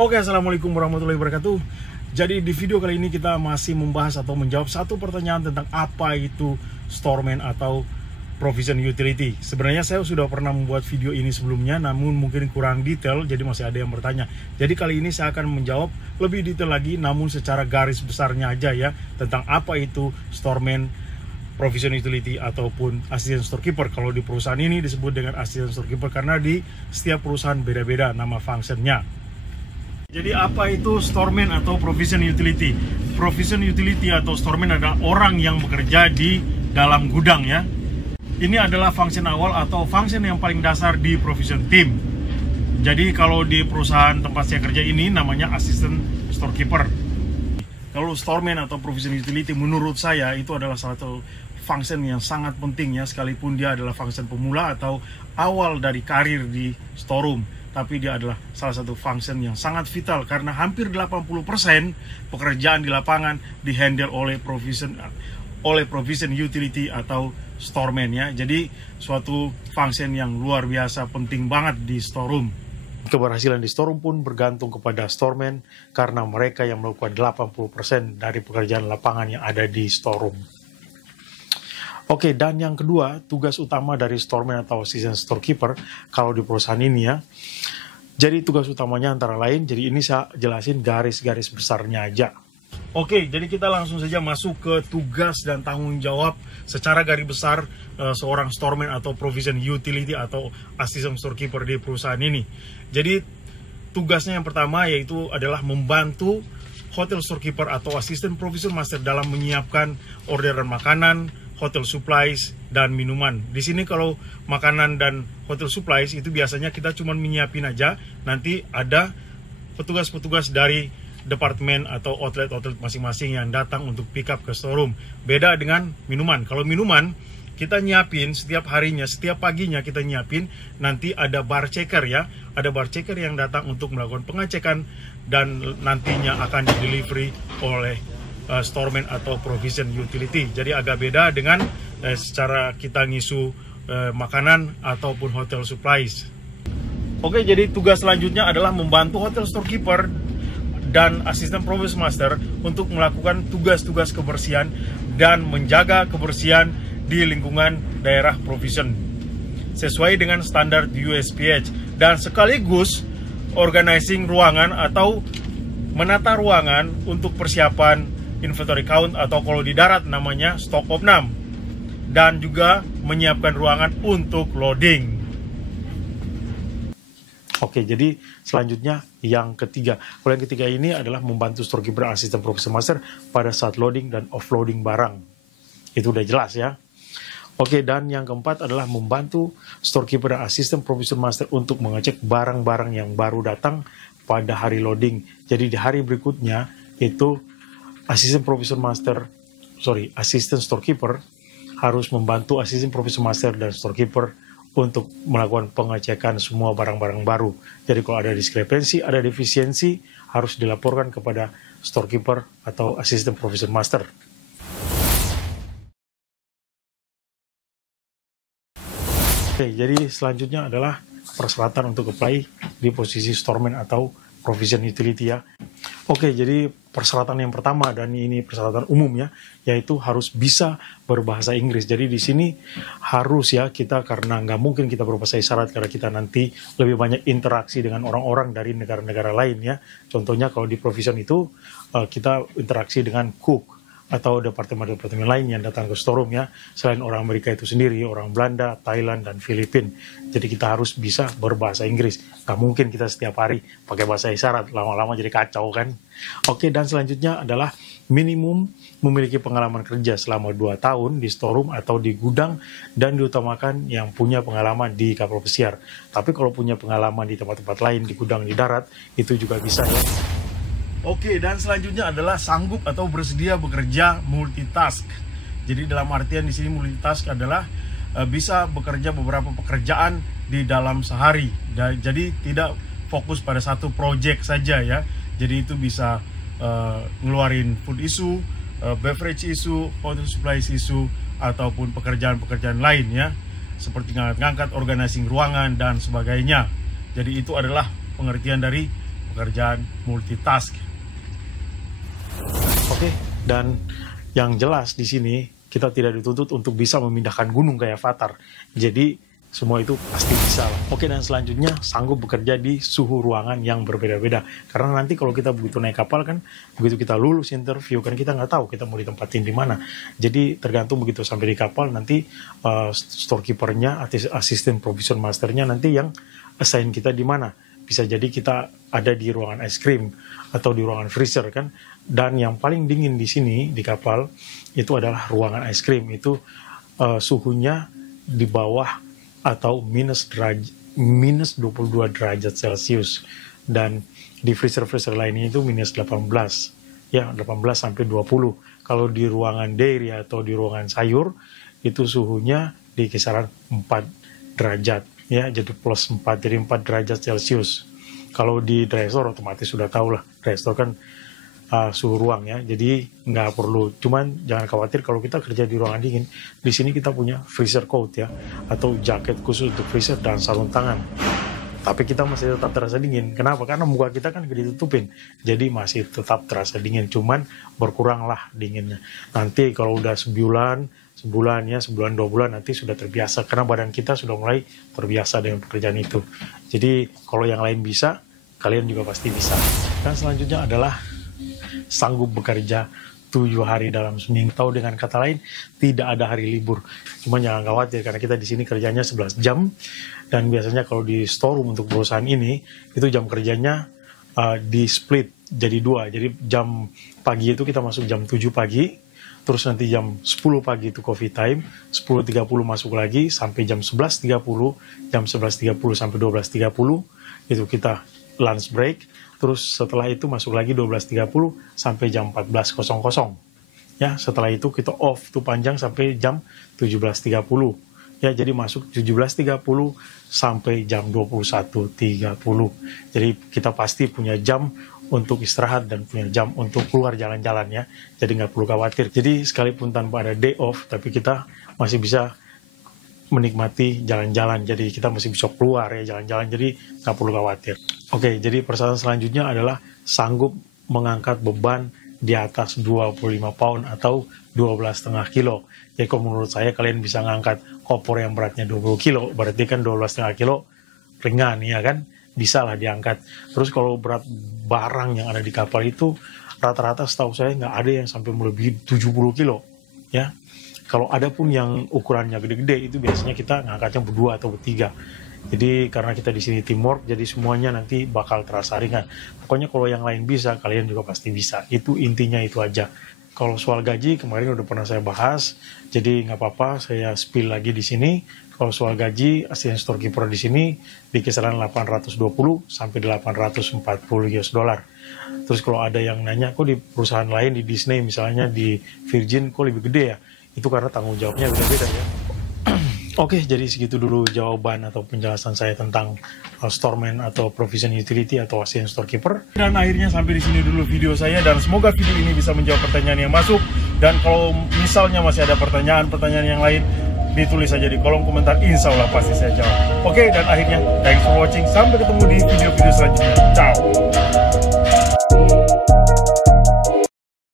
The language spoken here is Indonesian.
Oke, assalamualaikum warahmatullahi wabarakatuh. Jadi di video kali ini kita masih membahas atau menjawab satu pertanyaan tentang apa itu storeman atau provision utility. Sebenarnya saya sudah pernah membuat video ini sebelumnya, namun mungkin kurang detail, jadi masih ada yang bertanya. Jadi kali ini saya akan menjawab lebih detail lagi, namun secara garis besarnya aja ya, tentang apa itu storeman, provision utility ataupun assistant storekeeper. Kalau di perusahaan ini disebut dengan assistant storekeeper karena di setiap perusahaan beda-beda nama functionnya. Jadi apa itu storeman atau provision utility? Provision utility atau storeman adalah orang yang bekerja di dalam gudang ya. Ini adalah function awal atau function yang paling dasar di provision team. Jadi kalau di perusahaan tempat saya kerja ini namanya assistant storekeeper. Kalau storeman atau provision utility menurut saya itu adalah salah satu function yang sangat penting ya, sekalipun dia adalah function pemula atau awal dari karir di storeroom, tapi dia adalah salah satu function yang sangat vital karena hampir 80% pekerjaan di lapangan dihandle oleh provision utility atau storeman ya. Jadi suatu function yang luar biasa penting banget di storeroom. Keberhasilan di storeroom pun bergantung kepada storeman karena mereka yang melakukan 80% dari pekerjaan lapangan yang ada di storeroom. Oke, dan yang kedua, tugas utama dari storeman atau assistant storekeeper kalau di perusahaan ini ya. Jadi tugas utamanya antara lain, jadi ini saya jelasin garis-garis besarnya aja. Oke, jadi kita langsung saja masuk ke tugas dan tanggung jawab secara garis besar seorang storeman atau provision utility atau assistant storekeeper di perusahaan ini. Jadi tugasnya yang pertama yaitu adalah membantu hotel storekeeper atau assistant provision master dalam menyiapkan orderan makanan, hotel supplies, dan minuman. Di sini kalau makanan dan hotel supplies itu biasanya kita cuma menyiapin aja, nanti ada petugas-petugas dari departemen atau outlet masing-masing yang datang untuk pick up ke storeroom. Beda dengan minuman. Kalau minuman kita nyiapin setiap harinya, setiap paginya kita nyiapin, nanti ada bar checker ya. Ada bar checker yang datang untuk melakukan pengecekan dan nantinya akan di-delivery oleh storeman atau provision utility. Jadi agak beda dengan secara kita ngisu makanan ataupun hotel supplies. Oke, jadi tugas selanjutnya adalah membantu hotel storekeeper dan asisten provision master untuk melakukan tugas-tugas kebersihan dan menjaga kebersihan di lingkungan daerah provision sesuai dengan standar USPH, dan sekaligus organizing ruangan atau menata ruangan untuk persiapan inventory count atau kalau di darat namanya stock opnam, dan juga menyiapkan ruangan untuk loading. Oke, jadi selanjutnya yang ketiga. Kalau yang ketiga ini adalah membantu storekeeper asisten provision master pada saat loading dan offloading barang. Itu udah jelas ya. Oke, dan yang keempat adalah membantu storekeeper dan asisten provision master untuk mengecek barang-barang yang baru datang pada hari loading. Jadi di hari berikutnya itu assistant storekeeper harus membantu assistant provision master dan storekeeper untuk melakukan pengecekan semua barang-barang baru. Jadi kalau ada diskrepensi, ada defisiensi, harus dilaporkan kepada storekeeper atau assistant provision master. Oke, jadi selanjutnya adalah persyaratan untuk apply di posisi storeman atau provision utility ya. Oke, jadi persyaratan yang pertama, dan ini persyaratan umum ya, yaitu harus bisa berbahasa Inggris. Jadi di sini harus ya kita, karena nggak mungkin kita berbahasa isyarat karena kita nanti lebih banyak interaksi dengan orang-orang dari negara-negara lain ya. Contohnya kalau di provision itu kita interaksi dengan cook atau departemen-departemen lain yang datang ke storeroom ya, selain orang Amerika itu sendiri, orang Belanda, Thailand, dan Filipina. Jadi kita harus bisa berbahasa Inggris. Nggak mungkin kita setiap hari pakai bahasa isyarat, lama-lama jadi kacau kan. Oke, dan selanjutnya adalah minimum memiliki pengalaman kerja selama 2 tahun di storeroom atau di gudang, dan diutamakan yang punya pengalaman di kapal pesiar. Tapi kalau punya pengalaman di tempat-tempat lain, di gudang, di darat, itu juga bisa ya. Oke, dan selanjutnya adalah sanggup atau bersedia bekerja multitask. Jadi dalam artian di sini multitask adalah bisa bekerja beberapa pekerjaan di dalam sehari. Jadi tidak fokus pada satu project saja ya. Jadi itu bisa ngeluarin food issue, beverage issue, hotel supplies issue, ataupun pekerjaan-pekerjaan lain ya, seperti ngangkat organizing ruangan dan sebagainya. Jadi itu adalah pengertian dari pekerjaan multitask. Oke, dan yang jelas di sini kita tidak dituntut untuk bisa memindahkan gunung kayak Avatar. Jadi semua itu pasti bisa lah. Oke, dan selanjutnya sanggup bekerja di suhu ruangan yang berbeda-beda. Karena nanti kalau kita begitu naik kapal kan, begitu kita lulus interview kan kita nggak tahu kita mau ditempatin di mana. Jadi tergantung begitu sampai di kapal nanti storekeepernya, asisten provision masternya nanti yang assign kita di mana. Bisa jadi kita ada di ruangan es krim atau di ruangan freezer kan. Dan yang paling dingin di sini di kapal itu adalah ruangan es krim. Itu suhunya di bawah atau minus 22 derajat Celcius, dan di freezer lainnya itu minus 18 ya, 18 sampai 20. Kalau di ruangan dairy atau di ruangan sayur itu suhunya di kisaran 4 derajat ya, jadi plus 4, jadi 4 derajat Celcius. Kalau di dry store otomatis sudah tahu lah, dry store kan suhu ruang ya, jadi nggak perlu. Cuman jangan khawatir kalau kita kerja di ruangan dingin. Di sini kita punya freezer coat ya, atau jaket khusus untuk freezer dan sarung tangan. Tapi kita masih tetap terasa dingin. Kenapa? Karena muka kita kan ditutupin, jadi masih tetap terasa dingin. Cuman berkuranglah dinginnya. Nanti kalau udah sebulan ya, sebulan 2 bulan nanti sudah terbiasa, karena badan kita sudah mulai terbiasa dengan pekerjaan itu. Jadi kalau yang lain bisa, kalian juga pasti bisa. Dan selanjutnya adalah sanggup bekerja 7 hari dalam seminggu. Tahu dengan kata lain, tidak ada hari libur. Cuma jangan khawatir karena kita di sini kerjanya 11 jam, dan biasanya kalau di storeroom untuk perusahaan ini itu jam kerjanya di split jadi 2. Jadi jam pagi itu kita masuk jam 7 pagi, terus nanti jam 10 pagi itu coffee time, 10.30 masuk lagi sampai jam 11.30, jam 11.30 sampai 12.30 itu kita lunch break. Terus setelah itu masuk lagi 12.30 sampai jam 14.00. Ya, setelah itu kita off tuh panjang sampai jam 17.30. Ya, jadi masuk 17.30 sampai jam 21.30. Jadi kita pasti punya jam untuk istirahat dan punya jam untuk keluar jalan-jalan ya. Jadi nggak perlu khawatir. Jadi sekalipun tanpa ada day off, tapi kita masih bisa menikmati jalan-jalan. Jadi kita masih bisa keluar ya jalan-jalan. Jadi nggak perlu khawatir. Oke, jadi persyaratan selanjutnya adalah sanggup mengangkat beban di atas 25 pound atau 12,5 kilo. Jadi kalau menurut saya kalian bisa ngangkat kopor yang beratnya 20 kilo, berarti kan 12,5 kilo ringan ya kan? Bisa lah diangkat. Terus kalau berat barang yang ada di kapal itu rata-rata setahu saya nggak ada yang sampai melebihi 70 kilo ya. Kalau ada pun yang ukurannya gede-gede itu biasanya kita ngangkatnya berdua atau bertiga. Jadi karena kita di sini teamwork, jadi semuanya nanti bakal terasa ringan. Pokoknya kalau yang lain bisa, kalian juga pasti bisa. Itu intinya itu aja. Kalau soal gaji kemarin udah pernah saya bahas, jadi nggak apa-apa saya spill lagi di sini. Kalau soal gaji, asisten storekeeper di sini di kisaran 820 sampai 840 US dollar. Terus kalau ada yang nanya, kok di perusahaan lain di Disney misalnya di Virgin kok lebih gede ya? Itu karena tanggung jawabnya beda-beda ya. Oke, jadi segitu dulu jawaban atau penjelasan saya tentang storeman atau provision utility atau asisten storekeeper. Dan akhirnya sampai di sini dulu video saya, dan semoga video ini bisa menjawab pertanyaan yang masuk. Dan kalau misalnya masih ada pertanyaan-pertanyaan yang lain, ditulis saja di kolom komentar, insya Allah pasti saya jawab. Oke, dan akhirnya thanks for watching, sampai ketemu di video-video selanjutnya. Ciao.